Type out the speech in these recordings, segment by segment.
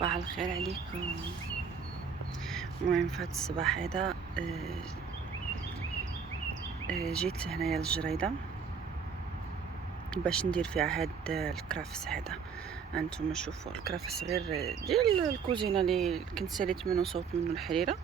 صباح الخير عليكم. المهم في هذا الصباح هذا جيت هنايا للجريده باش ندير فيها هاد الكرافس هذا. انتم شوفوا الكرافس غير ديال الكوزينه اللي كنت ساليت منه صوت منه الحريره،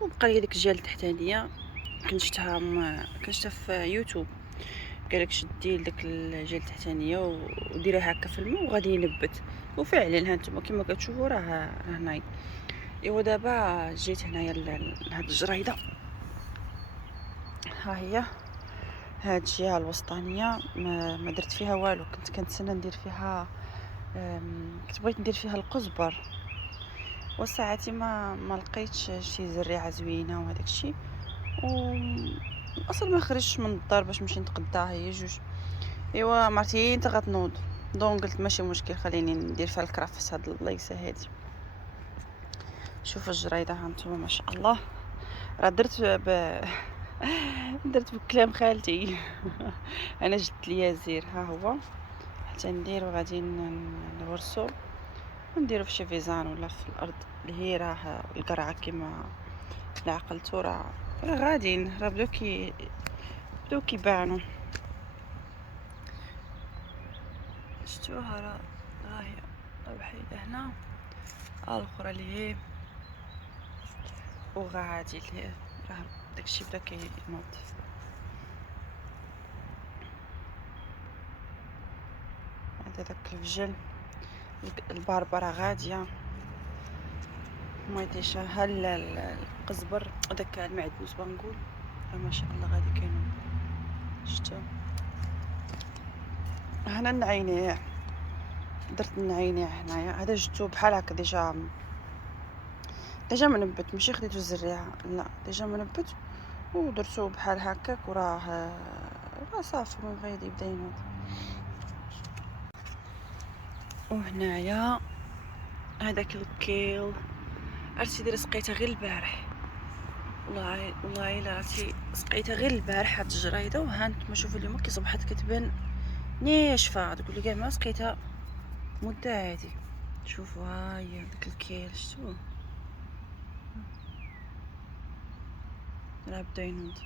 وبقى لي ديك الجهه التحتانيه كنشتها في يوتيوب. قالك شدي لديك الجهه التحتانيه وديريها هكا في الماء وغادي ينبت، وفعلا هانتوما كما كتشوفوا راه هنايا. ايوا دابا جيت هنايا لهاد الجريده، ها هي هاد الجهه الوسطانيه ما درت فيها والو. كنت كنتسنى ندير فيها كنت بغيت ندير فيها القزبر، وساعتي ما لقيتش شي زريعه زوينه وهداك الشيء، و اصلا ما خرجتش من الدار باش نمشي نتقداها هي جوج. ايوا مرتي انت غتنوض، دونك قلت ماشي مشكل خليني ندير فيها الكرافس هاد الليسه هادي. شوفوا الجريده هانتوما ما شاء الله، راه درت بكلام خالتي انا جبت ليا زير، ها هو حتى ندير وغادي نورسو ونديرو في شي فيزان ولا في الارض اللي هي راه القرعه كما عقلتو. راه غاديين، راه بداو كيبانو. شفتوها راه هي وحيده هنا، الاخرى اللي هي وغادي اللي هي راه داكشي بدا كينوض. هذا داك الفجل البربره غاديه، ما يديش ها القزبر وداك المعدنوس بنقول ما شاء الله غادي كاينين. شفتو هنا النعينيع، درت النعينيع هنايا. هذا جبتو بحال هكا ديجا منبت، ماشي خديتو الزريعه لا، ديجا منبت ودرتو بحال هكاك وراه صافي ما بغا يبدا ينوض. وهنايا هذاك الكيل عرفتي دير سقيتها غير البارح، والله الا عرفتي سقيتها غير البارح هاد الجريده. وهانتوما شوفوا اليوم كي صبحت كتبان ناشفه، تقول لي كاع ما سقيتها مده هادي. شوفوا ها هي داك الكيل شفتوه راه بدا ينوض.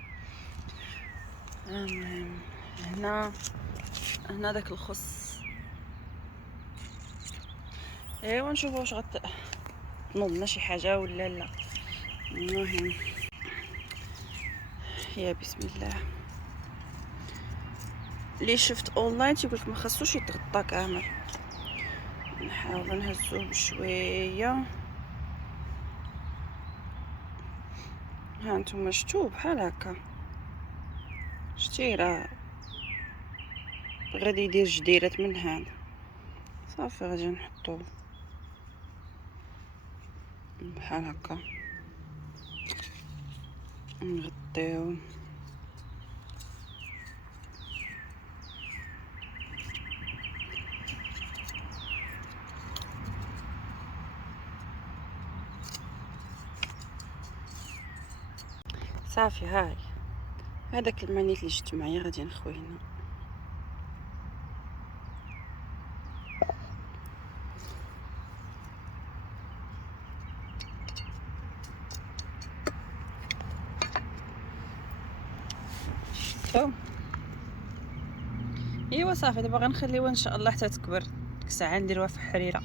المهم هنا داك الخص، ايوا نشوفوا واش تنوضنا شي حاجه ولا لا. المهم يا بسم الله. اللي شفت اونلاين تيقولك ما خاصوش يتغطى كامل، نحاول نهزوه بشويه. ها نتوما شفتوه بحال هكا، شتي راه غادي يدير جديرات من هذا. صافي غادي نحطوه بحال هكا نغطيوه. صافي هاي هذاك المانيت اللي جبت معايا غادي نخويه هنا. شفتو ايوا صافي دابا غنخليوها ان شاء الله حتى تكبر، ديك الساعه نديروها في حريره.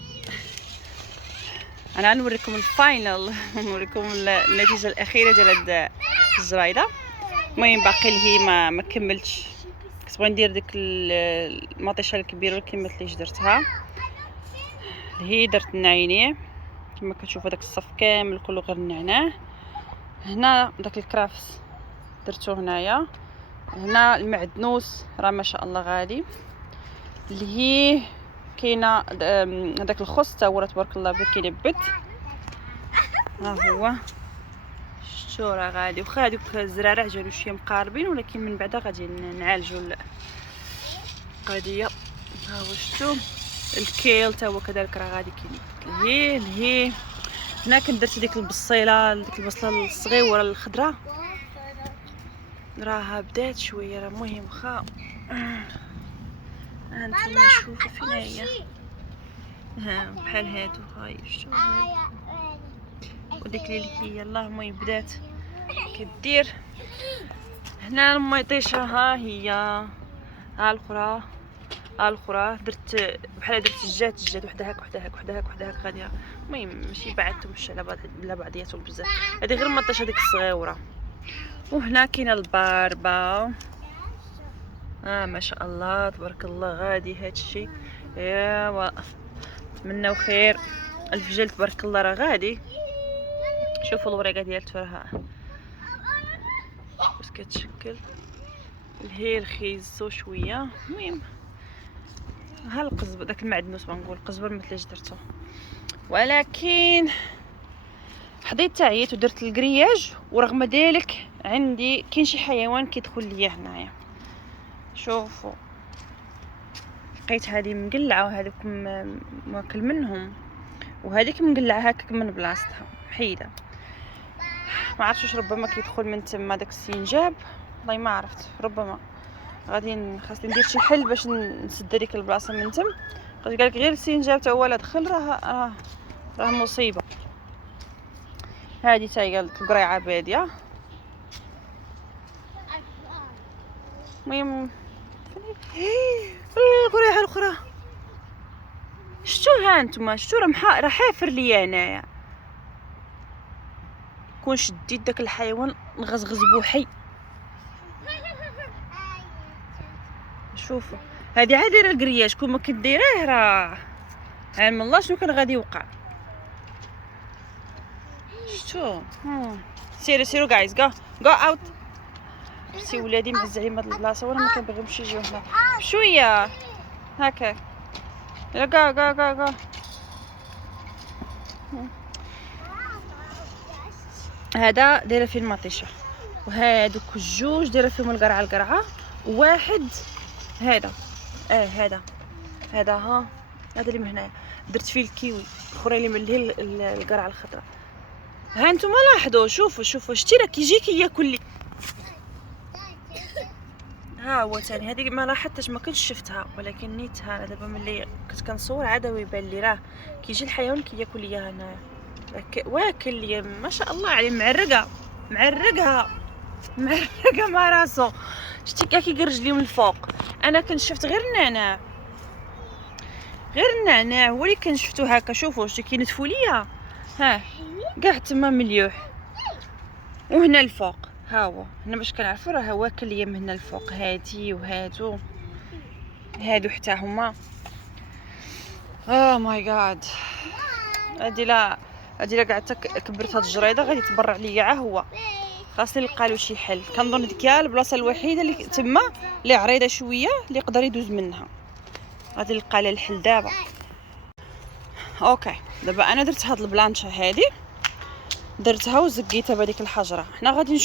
انا غنوريكم الفاينل نوريكم النتيجه الاخيره ديال هاد الزرايده. المهم باقي اللي هي ما كملتش، كنت بغي ندير ديك المطيشه الكبيره اللي كملتليش درتها، اللي هي درت النعينيه كما كتشوفوا. داك الصف كامل كله غير النعناع. هنا داك الكرافس درتو هنايا. هنا المعدنوس راه ما شاء الله غالي، اللي هي كاينه هذاك الخص تا هو تبارك الله بدا كينبت. ها هو شتو راه غادي، واخا هذوك الزرارع جالو شويه مقاربين ولكن من بعدا غادي نعالجوا القضيه. ها هو شتو الكيل تا هو كذلك راه غادي كينبت. لهيه هنا كنت درت ديك البصيله، ديك البصله الصغيره الخضراء راها بدات شويه. راه مهم واخا هانتوما شوفوا فين هي ها بحال هادو هاي شتو وديك اللي هي اللهم بدات كدير هنا الميطيشه. ها هي ها الاخرى ها الاخرى درت بحال درت الجات وحده هاك وحده هاك وحده هاك وحده هاك غاديه. المهم ماشي بعدتهمش على بعضياتهم بزاف، هذه غير المطيشه ديك الصغيره. وهنا كاينه الباربه. ما شاء الله تبارك الله غادي هادشي. ايوا نتمناو خير. الفجل تبارك الله راه غادي. شوفوا الوريقه ديالته راه واش كتشكل الهيل خيزو شويه. المهم ها القزبر داك المعدنوس بنقول القزبر مثل درته، ولكن حضيت تعييت ودرت الكرياج. ورغم ذلك عندي كاين شي حيوان كيدخل ليا هنايا. شوفوا لقيت هذه مقلعه وهذوك ماكل منهم، وهذيك مقلعه هكاك من بلاصتها حيده. ما عرفتش واش ربما كيدخل من تما داك السنجاب، والله ما عرفت. ربما غادي خاصني ندير شي حل باش نسد هذيك البلاصه من تم. قالك غير السنجاب تا هو لا دخل راه مصيبه. هذه تا هي القريعه باديه. المهم القريعه الاخرى شتو ها نتوما شتو راه حافر ليا هنايا. كون شديت داك الحيوان نغزغز بو حي. شوفوا هذه عاد دايره الكرياج، كون ما كديريه راه علم الله شنو كان غادي يوقع. شتو سيرو جايز جو اوت. سي ولادي مهز عليهم هاد البلاصه وانا ما كنبغيهمش يجيو هنا بشويه هكا. يلا جو هذا دايره فيه المطيشه، وهادوك الجوج دايره فيهم القرعه. وواحد هذا هذا ها هذا اللي من هنايا درت فيه الكيوي. الاخرى اللي من هي القرعه الخضراء. ها نتوما لاحظوا شوفوا شتي راه كيجي ياكل لي. ها هو ثاني هذيك ما لاحظتش ما كنتش شفتها، ولكن نيتها دابا ملي كنت كنصور عاد ويبان لي راه كيجي الحيوان كياكل ليا هنايا. واكل ليا ما شاء الله عليه. معرقها مع راسو. شتي كيقرج لي من الفوق. انا كنت شفت غير النعناع هو اللي كنت شفتو هكا. شوفوا شتي كينتفوا ليا ها كاع تما مليوح. وهنا الفوق ها هو هنا باش كنعرفوا راه واكل ليا من هنا الفوق. هادي وهادو حتى هما. ماي جاد هادي لا قعدت كبرت هاد الجريده غادي تبرع ليا. هو خاصني نلقى له شي حل. كنظن ديك هي البلاصه الوحيده اللي تما اللي عريضه شويه اللي يقدر يدوز منها. غادي نلقى لها الحل دابا. اوكي دابا انا درت هاد البلانشه هادي درتها وزقيتها بهذيك الحجره. حنا غادي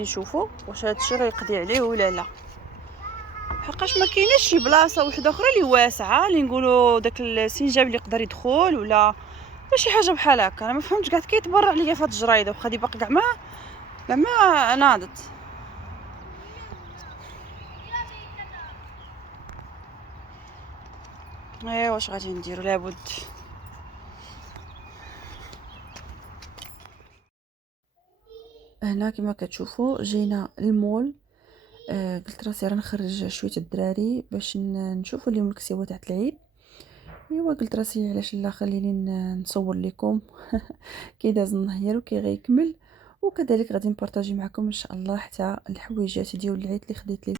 نشوفوا واش هادشي غيقضي عليه ولا لا. حقاش ما كايناش شي بلاصه وحده اخرى اللي واسعه اللي نقولوا داك السنجاب اللي يقدر يدخل ولا شي حاجه بحال هكا. انا ما فهمتش قاعد كيتبرع ليا في هاد الجريده وخا باقي كاع ما ناضت. واش غادي نديرو؟ لابد هنا كما كتشوفوا جينا المول. قلت راسي راه نخرج شويه الدراري باش نشوفوا اليوم الكسيوه تاع العيد. ايوا قلت راسي علاش لا خليني نصور لكم كي داز النهار وكي غيكمل، وكذلك غادي نبارطاجي معكم ان شاء الله حتى الحويجات ديال العيد اللي خديت لي.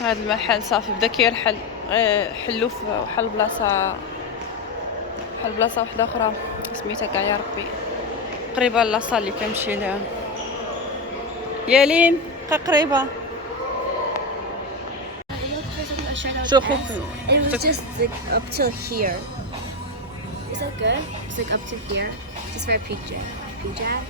هذا المحل صافي بدا كيرحل، حلو في واحد البلاصه واحده اخرى سميتها كاع يا ربي قريبه لاصال اللي كنمشي لها. يا لين قريبه. شوفوا It was just like up till here. Is that good? It's like up to here. Just for a picture. Picture.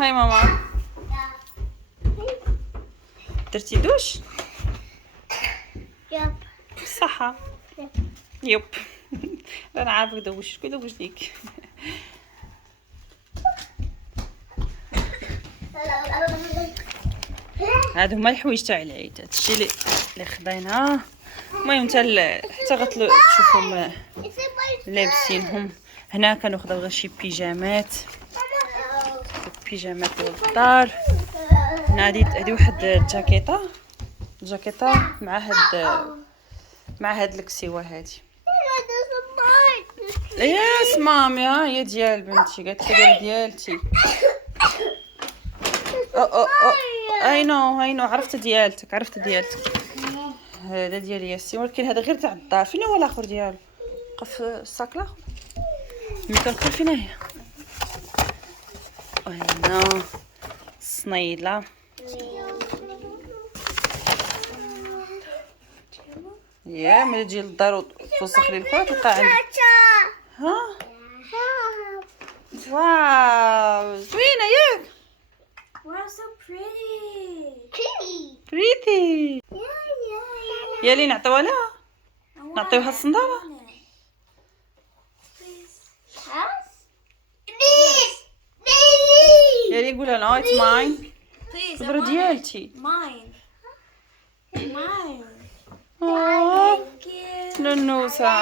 هاي ماما درتي دوش Yep. صحة يب. انا عارفك دوش شكون دوش ليك. هادو هما الحوايج تاع العيد، هادشي اللي خديناه. المهم حتى تشوفهم لابسينهم. هنا كانوا خداو غير شي بيجامات للدار. هنا هادي واحد الجاكيطه مع هاد الكسيوه هادي. ياس مامي ها هي ديال بنتي، قالت لي ديالتي. اي نو عرفت ديالتك هذا ديال ياسين، ولكن هذا غير تاع الدار. فين هو الاخر ديالو؟ قف الصاك الاخر الميكروفون فين هي؟ وهنا الصنيله يا ملي تجي للدار وتوسخ لي الخوات تلقى عندك. ها واو زوينه ياك. Wow, so pretty. بريتي. يا لي نعطيوها لها، نعطيوها الصندالة. يا لي قولها لا اتس ماين. البرا ديالتي. Mine. نونوسة.